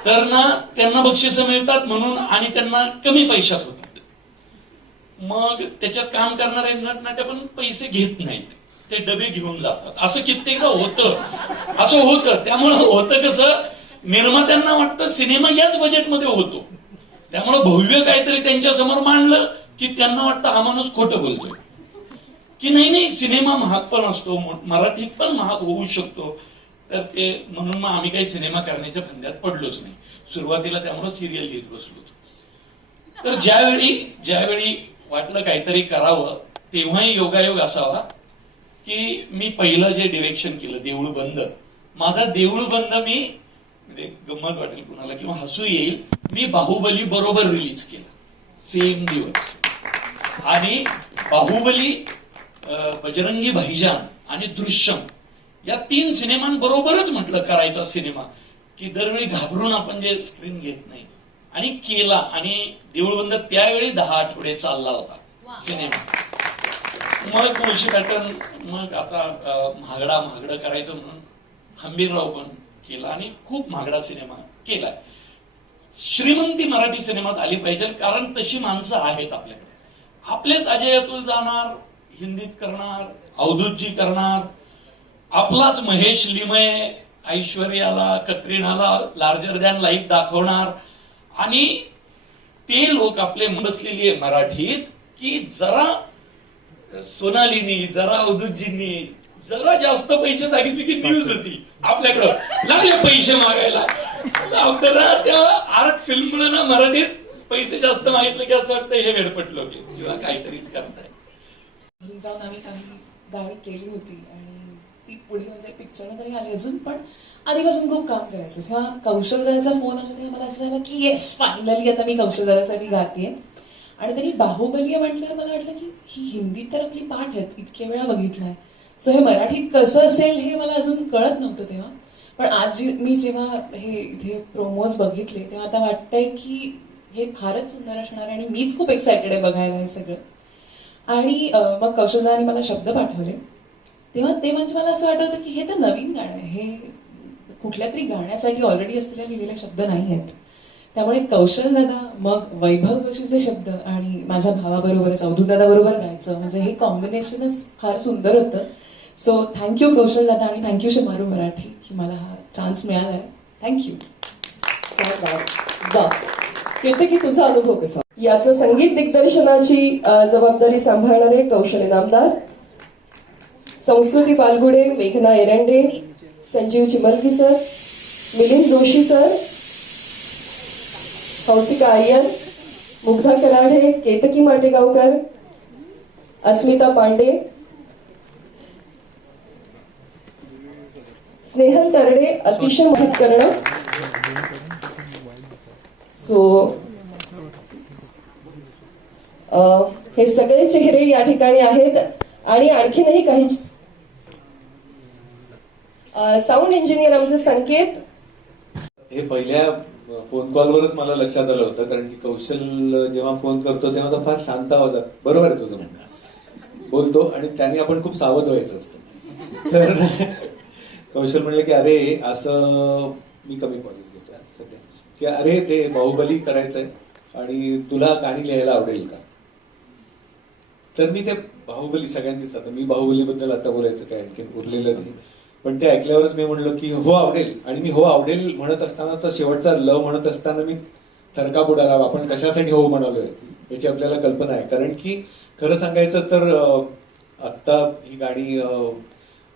तर ना त्यांना बक्षिसं मिळतात म्हणून, आणि त्यांना कमी पैशात होतात. मग त्याच्यात काम करणारे नटनाट्य पण पैसे घेत नाहीत, ते डबे घेऊन जातात. असं कित्येकदा होतं. त्यामुळं होतं कसं, निर्मात्यांना वाटतं सिनेमा याच बजेटमध्ये होतो, त्यामुळं भव्य काहीतरी त्यांच्या समोर मांडलं की त्यांना वाटतं हा माणूस खोटं बोलतोय, की नाही सिनेमा महाग पण असतो, मराठीत पण महाग होऊ शकतो. तर ते म्हणून मग आम्ही काही सिनेमा करण्याच्या फंद्यात पडलोच नाही सुरुवातीला, त्यामुळे सिरियल लिहित बसलो. तर ज्यावेळी वाटलं काहीतरी करावं, तेव्हाही योगायोग असावा की मी पहिलं जे डिरेक्शन केलं देऊळ बंद, माझा देऊळ बंद मी म्हणजे गंमत वाटेल कुणाला किंवा हसू येईल, मी बाहुबली बरोबर रिलीज केलं सेम दिवस. आणि बाहुबली, बजरंगी भाईजान आणि दृश्यम या 3 सिनेमांबरोबरच म्हटलं करायचा सिनेमा, की दरवेळी घाबरून आपण जे स्क्रीन घेत नाही, आणि केला. आणि देऊळबंद त्यावेळी 10 आठवडे चालला होता सिनेमा. मग तुळशी पॅटर्न, मग आता महागडं करायचं म्हणून हंबीरराव पण केला आणि खूप महागडा सिनेमा केलाय. श्रीमंती मराठी सिनेमात आली पाहिजे, कारण तशी माणसं आहेत आपल्याकडे. आपलेच अजय अतुल जाणार, हिंदीत करणार, अवधूतजी करणार, आपलाच महेश लिमये ऐश्वर्याला, कत्रिनाला लार्जर दॅन लाईफ दाखवणार. आणि ते लोक आपले बसलेली आहे मराठीत, की जरा सोनालीनी, जरा अवधूतजींनी जरा जास्त पैसे सांगितले की न्यूज होती आपल्याकडं, लागले पैसे मागायला. आपल्याला त्या आर्ट फिल्म ना मराठीत पैसे जास्त मागितले की असं वाटतं हे वेडपट लोक किंवा काहीतरीच करताय. जाऊन आम्ही काही गाणी केली होती आणि ती पुढे म्हणजे पिक्चरमध्ये तरी आली अजून, पण आधीपासून खूप काम करायचं. तेव्हा कौशलदाराचा फोन आला तेव्हा मला असं झालं की येस फायनली आता मी कौशलदारासाठी गातेय. आणि त्यांनी बाहुबली म्हटलं, मला वाटलं की ही हिंदीत तर आपली पाठ आहेत, इतके वेळा बघितलाय, सो हे मराठीत कसं असेल हे मला अजून कळत नव्हतं तेव्हा. पण आज मी जेव्हा हे इथे प्रोमोज बघितले तेव्हा आता वाटतंय की हे फारच सुंदर असणार आणि मीच खूप एक्सायटेड आहे बघायला हे सगळं. आणि मग कौशलदाने मला शब्द पाठवले तेव्हा ते म्हणजे मला असं वाटत होतं की हे तर नवीन गाणं आहे, हे कुठल्या तरी गाण्यासाठी ऑलरेडी असलेले लिहिलेले शब्द नाही आहेत. त्यामुळे कौशल दादा मग वैभव जोशीचे शब्द आणि माझ्या भावाबरोबरच अवधूत दादा बरोबर गायचं म्हणजे हे कॉम्बिनेशनच फार सुंदर होतं. सो थँक्यू कौशल दादा आणि थँक्यू शेमारू मराठी की मला हा चान्स मिळालाय. थँक्यू. की तुझा अनुभव कसा? याचं संगीत दिग्दर्शनाची जबाबदारी सांभाळणारे कौशल इनामदार संस्कृती बालगुडे, मेघना एरंडे, संजीव चिमलगी सर, मिलिंद जोशी सर, हौसिका अय्यर, मुग्धा कराडे, केतकी माटेगावकर, अस्मिता पांडे, स्नेहल तरडे, अतिशय मदत करणं. सो हे सगळे चेहरे या ठिकाणी आहेत आणि आणखीनही काही साऊंड इंजिनियर आमचे संकेत. हे पहिल्या फोन कॉलवरच मला लक्षात आलं होतं, कारण की कौशल जेव्हा फोन करतो तेव्हा तो फार शांत आवाजात, बरोबर आहे तुझं म्हणणं, बोलतो आणि त्याने आपण खूप सावध व्हायचं असतं. तर कौशल म्हणलं की अरे असं, मी कमी पॉझिटिव्ह घेतो सध्या, की अरे ते बाहुबली करायचंय आणि तुला गाणी लिहायला आवडेल का? तर मी ते बाहुबली सगळ्यांनीच, आता मी बाहुबलीबद्दल आता बोलायचं काय आणखी उरलेलं नाही, पण ते ऐकल्यावरच मी म्हणलो की हो आवडेल. आणि मी हो आवडेल म्हणत असताना तर शेवटचा ल म्हणत असताना मी थरका बुडाला, आपण कशासाठी हो म्हणालोय याची आपल्याला कल्पना आहे. कारण की खरं सांगायचं तर आत्ता ही गाणी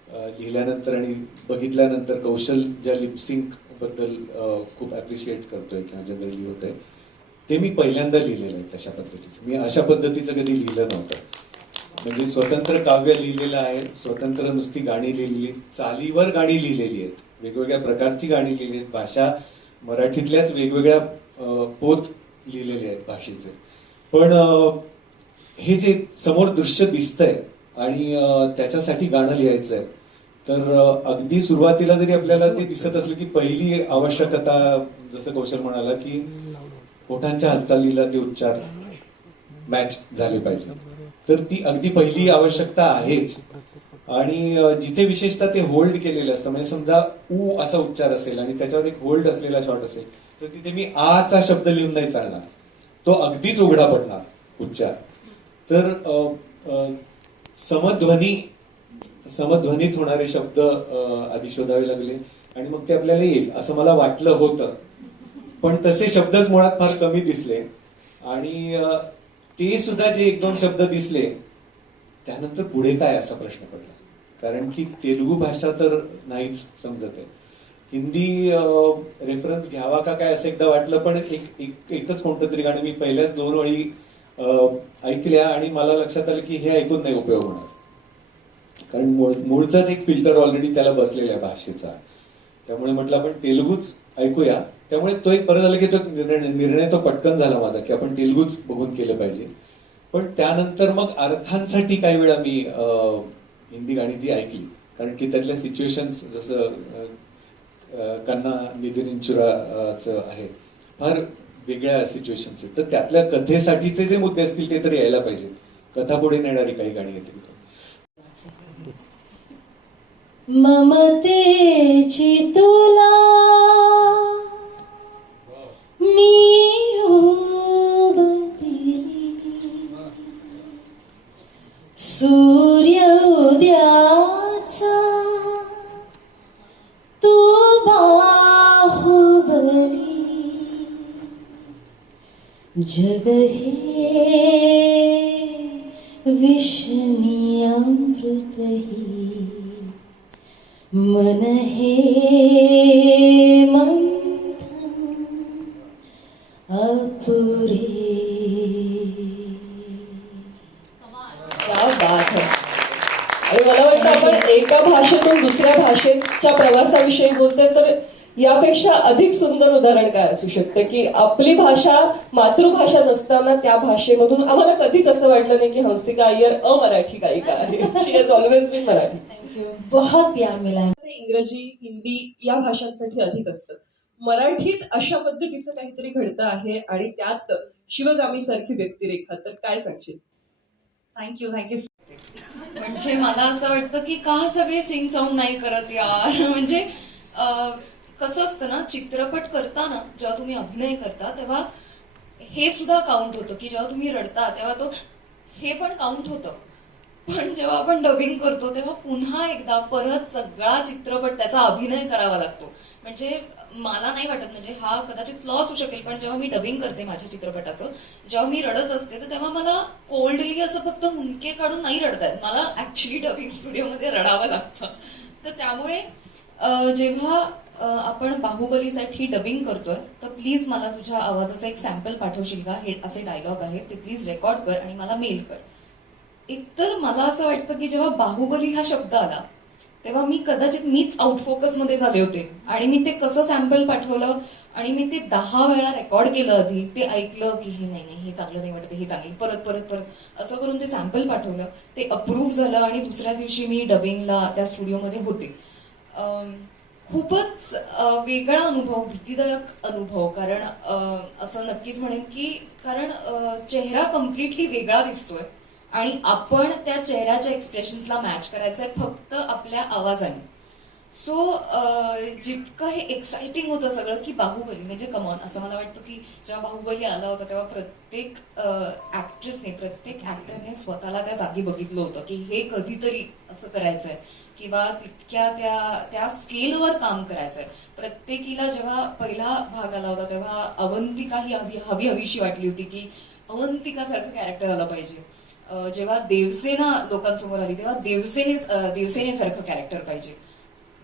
लिहिल्यानंतर आणि बघितल्यानंतर कौशल ज्या लिपसिंक बद्दल खूप अप्रिशिएट करतोय किंवा जनरली होत आहे, ते मी पहिल्यांदा लिहिलेलं आहे तशा पद्धतीचं. मी अशा पद्धतीचं कधी लिहिलं नव्हतं. म्हणजे स्वतंत्र काव्य लिहिलेलं आहे, स्वतंत्र नुसती गाणी लिहिलेली, चालीवर गाणी लिहिलेली आहेत, वेगवेगळ्या प्रकारची गाणी लिहिली आहेत, भाषा मराठीतल्याच वेगवेगळ्या पोत लिहिलेले आहेत भाषेचे. पण हे जे समोर दृश्य दिसतंय आणि त्याच्यासाठी गाणं लिहायचं आहे, तर अगदी सुरुवातीला जरी आपल्याला ते दिसत असलं की पहिली आवश्यकता, जसं कौशल म्हणाला की ओठांच्या हालचालीला ते उच्चार मॅच झाले पाहिजे, तर ती अगदी पहिली आवश्यकता आहेच. आणि जिथे विशेषतः ते होल्ड केलेलं असतं, म्हणजे समजा ऊ असा उच्चार असेल आणि त्याच्यावर एक होल्ड असलेला शॉट असेल, तर तिथे मी आचा शब्द लिहून नाही चालणार, तो अगदीच उघडा पडणार उच्चार. तर समध्वनीत होणारे शब्द आधी शोधावे लागले आणि मग ते आपल्याला येईल असं मला वाटलं होतं, पण तसे शब्दच मुळात फार कमी दिसले. आणि ते सुद्धा जे एक दोन शब्द दिसले त्यानंतर पुढे काय असा प्रश्न पडला, कारण की तेलुगू भाषा तर नाहीच समजत आहे. हिंदी रेफरन्स घ्यावा का काय असं एकदा वाटलं, पण एकच कोणतं तरी गाणं मी पहिल्याच 2 वळी ऐकल्या आणि मला लक्षात आलं की हे ऐकून नाही उपयोग होणार, कारण मूळचाच एक फिल्टर ऑलरेडी त्याला बसलेला आहे भाषेचा. त्यामुळे म्हटलं आपण तेलुगूच ऐकूया. त्यामुळे तो एक परत झाला की तो निर्णय तो पटकन झाला माझा की आपण तेलुगूच बघून केलं पाहिजे. पण त्यानंतर मग अर्थांसाठी काही वेळा मी हिंदी गाणी ती ऐकली, कारण की त्यातल्या सिच्युएशन्स जसं कन्ना निधीनिंचुराचं आहे, फार वेगळ्या सिच्युएशन्स आहेत, तर त्यातल्या कथेसाठीचे जे मुद्दे असतील ते तरी यायला पाहिजे. कथा पुढे नेणारी काही गाणी येतील. ममतेची तुला मी ओब दिली, सूर्योदयाचा तू बाहुबली, जग हे विषमी अमृतही, मन हे मंथन अपुरे. क्या बात है. आणि मला वाटतं आपण एका भाषेतून दुसऱ्या भाषेच्या प्रवासाविषयी बोलतोय, तर यापेक्षा अधिक सुंदर उदाहरण काय असू शकतं की आपली भाषा मातृभाषा नसताना त्या भाषेमधून आम्हाला कधीच असं वाटलं नाही की हंसिका अय्यर अमराठी गायिका आहे. She has always been Marathi. Thank you, बहुत प्यार मिला है. इंग्रजी, हिंदी या भाषांसाठी अधिक असतं. मराठीत अशा पद्धतीचं काहीतरी घडतं आहे आणि त्यात शिवगामी सारखी व्यक्तिरेखा, तर काय सांगशील? थँक्यू. म्हणजे मला असं वाटतं की का सगळे सिंग सॉंग नाही करत यार. म्हणजे कसं असतं ना, चित्रपट करताना जेव्हा तुम्ही अभिनय करता तेव्हा हे सुद्धा काउंट होतं की जेव्हा तुम्ही रडता तेव्हा हे पण काउंट होतं. पण जेव्हा आपण डबिंग करतो तेव्हा पुन्हा एकदा परत सगळा चित्रपट त्याचा अभिनय करावा लागतो. म्हणजे मला नाही वाटत, म्हणजे हा कदाचित फ्लॉ असू शकेल, पण जेव्हा मी डबिंग करते माझ्या चित्रपटाचं, जेव्हा मी रडत असते तर तेव्हा मला कोल्डली असं फक्त हुंदके काढून नाही रडता येत. मला ऍक्च्युली डबिंग स्टुडिओमध्ये रडावं लागतं. तर त्यामुळे जेव्हा आपण बाहुबलीसाठी डबिंग करतोय तर प्लीज मला तुझ्या आवाजाचं एक सॅम्पल पाठवशील का, हे असे डायलॉग आहेत ते प्लीज रेकॉर्ड कर आणि मला मेल कर. एकतर मला असं वाटतं की जेव्हा बाहुबली हा शब्द आला तेव्हा मी कदाचित मीच आउट फोकस मध्ये झाले होते आणि मी ते कसं सॅम्पल पाठवलं आणि मी ते 10 वेळा रेकॉर्ड केलं. आधी ते ऐकलं की हे नाही हे चांगलं नाही वाटत, हे चांगलं, परत परत परत असं करून ते सॅम्पल पाठवलं. ते अप्रूव्ह झालं आणि दुसऱ्या दिवशी मी डबिंगला त्या स्टुडिओमध्ये होते. खूपच वेगळा अनुभव, भीतीदायक अनुभव. कारण असं नक्कीच म्हणेन की कारण चेहरा कम्प्लिटली वेगळा दिसतोय आणि आपण त्या चेहऱ्याच्या एक्सप्रेशन्सला मॅच करायचंय फक्त आपल्या आवाजाने. सो जितकं हे एक्साइटिंग होतं सगळं की बाहुबली म्हणजे कमॉन, असं मला वाटतं की जेव्हा बाहुबली आला होता तेव्हा प्रत्येक ऍक्ट्रेसने, प्रत्येक ऍक्टरने स्वतःला त्या जागी बघितलं होतं की हे कधीतरी असं करायचंय किंवा तितक्या त्या स्केलवर काम करायचंय. प्रत्येकीला जेव्हा पहिला भाग आला होता तेव्हा अवंतिका ही हवीशी वाटली होती की अवंतिका सारखं कॅरेक्टर आलं पाहिजे. जेव्हा देवसेना लोकांसमोर आली तेव्हा देवसेनेसारखं कॅरेक्टर पाहिजे.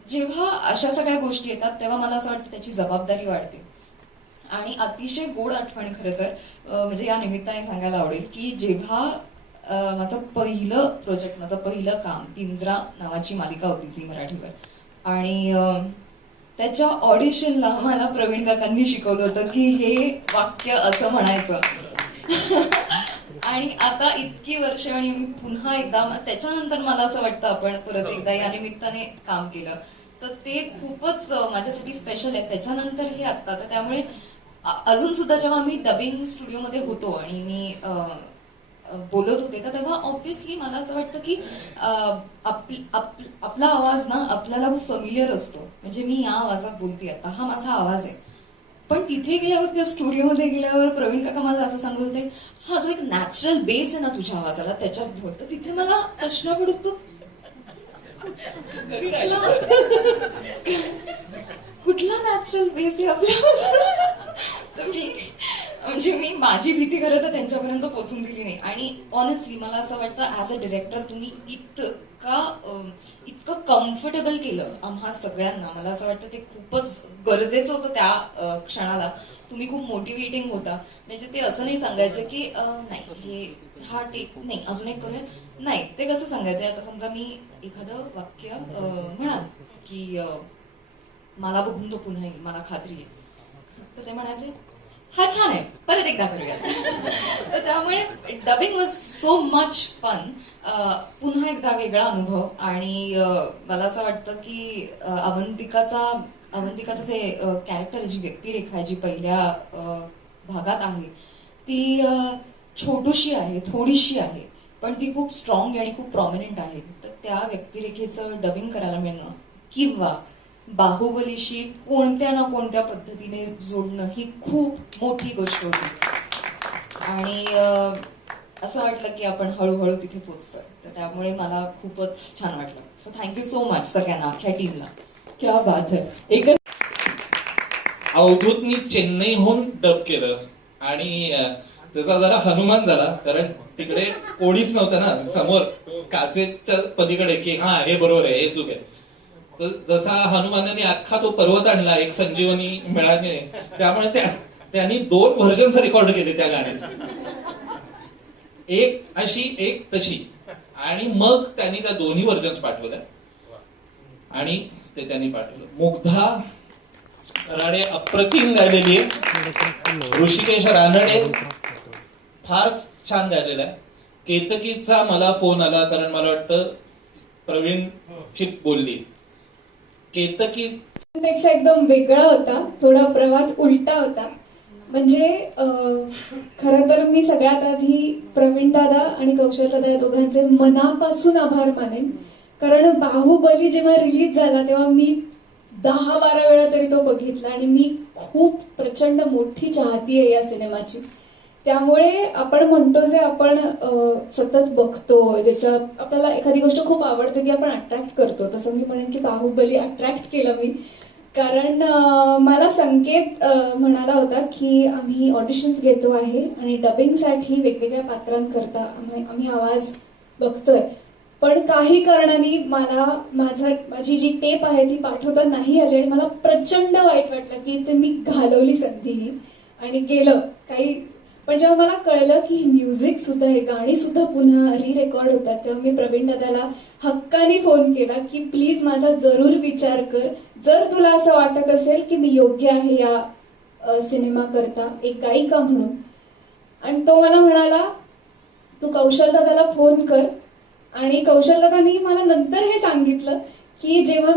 जेव्हा अशा सगळ्या गोष्टी येतात तेव्हा मला असं वाटतं त्याची जबाबदारी वाढते. आणि अतिशय गोड आठवणी खरं तर म्हणजे या निमित्ताने सांगायला आवडेल की जेव्हा माझं पहिलं प्रोजेक्ट, माझं पहिलं काम, पिंजरा नावाची मालिका होती झी मराठीवर आणि त्याच्या ऑडिशनला मला प्रवीण काकांनी शिकवलं होतं की हे वाक्य असं म्हणायचं. आणि आता इतकी वर्ष आणि मी पुन्हा एकदा त्याच्यानंतर मला असं वाटतं आपण परत एकदा या निमित्ताने काम केलं तर ते खूपच माझ्यासाठी स्पेशल आहे. त्याच्यानंतर हे आता, तर त्यामुळे अजून सुद्धा जेव्हा मी डबिंग स्टुडिओमध्ये होतो आणि मी बोलत होते तर तेव्हा ऑब्व्हियसली मला असं वाटतं की आपला आवाज ना आपल्याला खूप फॅमिलियर असतो. म्हणजे मी या आवाजात बोलते आता, हा माझा आवाज आहे. पण तिथे गेल्यावर, त्या स्टुडिओमध्ये गेल्यावर प्रवीण काका मला असं सांगत होते, हा जो एक नॅचरल बेस आहे ना तुझ्या आवाजाला त्याच्यात बोल. तर तिथे मला प्रश्न पडतो कुठला नॅचरल बेस आहे आपल्या आवाजाला. तर म्हणजे मी माझी भीती खरं तर त्यांच्यापर्यंत पोहोचून दिली नाही. आणि ऑनेस्टली मला असं वाटतं ऍज अ डिरेक्टर तुम्ही इतकं कम्फर्टेबल केलं आम्हा सगळ्यांना. मला असं वाटतं ते खूपच गरजेचं होतं त्या क्षणाला. तुम्ही खूप मोटिवेटिंग होता. म्हणजे ते असं नाही सांगायचं की नाही हे हा टेक नाही अजून एक करूया, नाही ते कसं सांगायचं. आता समजा मी एखादं वाक्य म्हणाल की मला बघून तो पुन्हा येईल, मला खात्री आहे, तर ते म्हणायचे हा छान आहे, परत एकदा करूया. तर त्यामुळे dubbing was so much fun. पुन्हा एकदा वेगळा अनुभव. आणि मला असं वाटतं की अवंतिकाचं जे कॅरेक्टर, जी व्यक्तिरेखा आहे जी पहिल्या भागात आहे ती छोटीशी आहे, थोडीशी आहे, पण ती खूप स्ट्रॉंग आणि खूप प्रॉमिनंट आहे. तर त्या व्यक्तिरेखेचं डबिंग करायला मिळणं किंवा बाहुबलीशी कोणत्या ना कोणत्या पद्धतीने जोडणं ही खूप मोठी गोष्ट होती. आणि असं वाटलं की आपण हळूहळू तिथे पोहोचतोय. तर त्यामुळे मला खूपच छान वाटलं. सो थँक्यू सो मच सगळ्यांना, अख्ख्या टीमला. क्या बात है. अवधूतनी चेन्नईहून डब केलं आणि त्याचा जरा हनुमान झाला, कारण तिकडे कोणीच नव्हतं ना समोर, काचेच्या पलीकडे की हा हे बरोबर आहे, हे चूक आहे. तर जसा हनुमानाने अख्खा तो पर्वत आणला एक संजीवनी मेळाने, त्यामुळे त्यांनी 2 व्हर्जन्स रेकॉर्ड केले त्या गाण्याचे, एक अशी एक तशी. आणि मग त्यांनी त्या दोन्ही व्हर्जन्स पाठवल्या आणि ते त्यांनी पाठवलं. मुग्धा राणे अप्रतिम गायलेली आहे, ऋषिकेश रानडे फार छान गायलेला आहे. केतकीचा मला फोन आला, कारण मला वाटतं प्रवीण बोलली केतकी पेक्षा एकदम वेगळा होता, थोडा प्रवास उलटा होता. म्हणजे खरं तर मी सगळ्यात आधी प्रवीण दादा आणि कौशल दादा या दोघांचे मनापासून आभार मानेन. कारण बाहुबली जेव्हा रिलीज झाला तेव्हा मी 10-12 वेळा तरी तो बघितला आणि मी खूप प्रचंड मोठी चाहती आहे या सिनेमाची. त्यामुळे आपण म्हणतो जे आपण सतत बघतो, ज्याच्या आपल्याला एखादी गोष्ट खूप आवडते ती आपण अट्रॅक्ट करतो, तसं मी म्हणेन की बाहुबली अट्रॅक्ट केलं मी. कारण मला संकेत म्हणाला होता की आम्ही ऑडिशन्स घेतो आहे आणि डबिंगसाठी वेगवेगळ्या पात्रांकरता आम्ही आवाज बघतोय, पण काही कारणाने मला माझी जी टेप आहे ती पाठवता नाही आली आणि मला प्रचंड वाईट वाटलं की ते मी घालवली संधी ही आणि गेलं काही. पण जेव्हा मला कळलं की म्युझिक सुद्धा हे गाणी सुद्धा पुन्हा री रेकॉर्ड होतात, तेव्हा मी प्रवीण दादाला हक्काने फोन केला की प्लीज माझा जरूर विचार कर, जर तुला असं वाटत असेल की मी योग्य आहे या सिनेमा करता एक गायिका म्हणून. आणि तो मला म्हणाला तू कौशल दादाला फोन कर. आणि कौशल दादानी मला नंतर हे सांगितलं की जेव्हा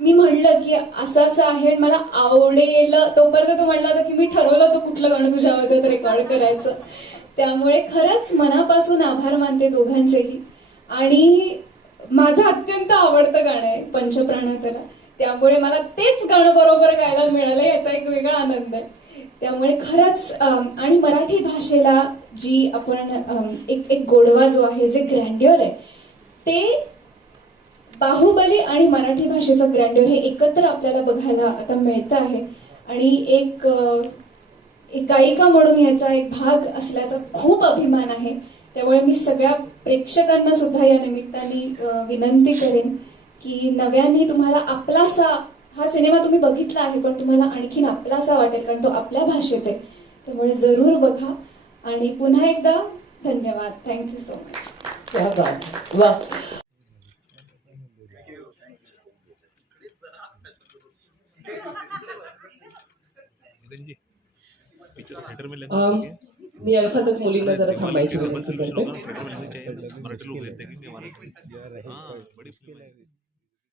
मी म्हणलं की असं असं आहे आणि मला आवडेल, तोपर्यंत तो म्हणला होता की मी ठरवलं होतं कुठलं गाणं तुझ्या आवाजात रेकॉर्ड करायचं. त्यामुळे खरंच मनापासून आभार मानते दोघांचेही. आणि माझं अत्यंत आवडतं गाणं आहे पंचप्राणातला, त्यामुळे मला तेच गाणं बरोबर गायला मिळालं याचा एक वेगळा आनंद आहे. त्यामुळे खरंच आणि मराठी भाषेला जी आपण एक गोडवा जो आहे, जे ग्रँड्युअर आहे, ते बाहुबली आणि मराठी भाषेचं ग्रँड्युअर हे एकत्र आपल्याला बघायला आता मिळतं आहे. आणि एक गायिका म्हणून याचा एक भाग असल्याचा खूप अभिमान आहे. त्यामुळे मी सगळ्या प्रेक्षकांना सुद्धा या निमित्ताने विनंती करेन की नव्याने तुम्हाला आपलासा हा सिनेमा तुम्ही बघितला आहे, पण तुम्हाला आणखीन आपलासा वाटेल कारण तो आपल्या भाषेत आहे. त्यामुळे जरूर बघा. आणि पुन्हा एकदा धन्यवाद. Thank you so much. क्या बात. वा. मी अर्थातच मुलींना जरा थांबायची विनंती करते.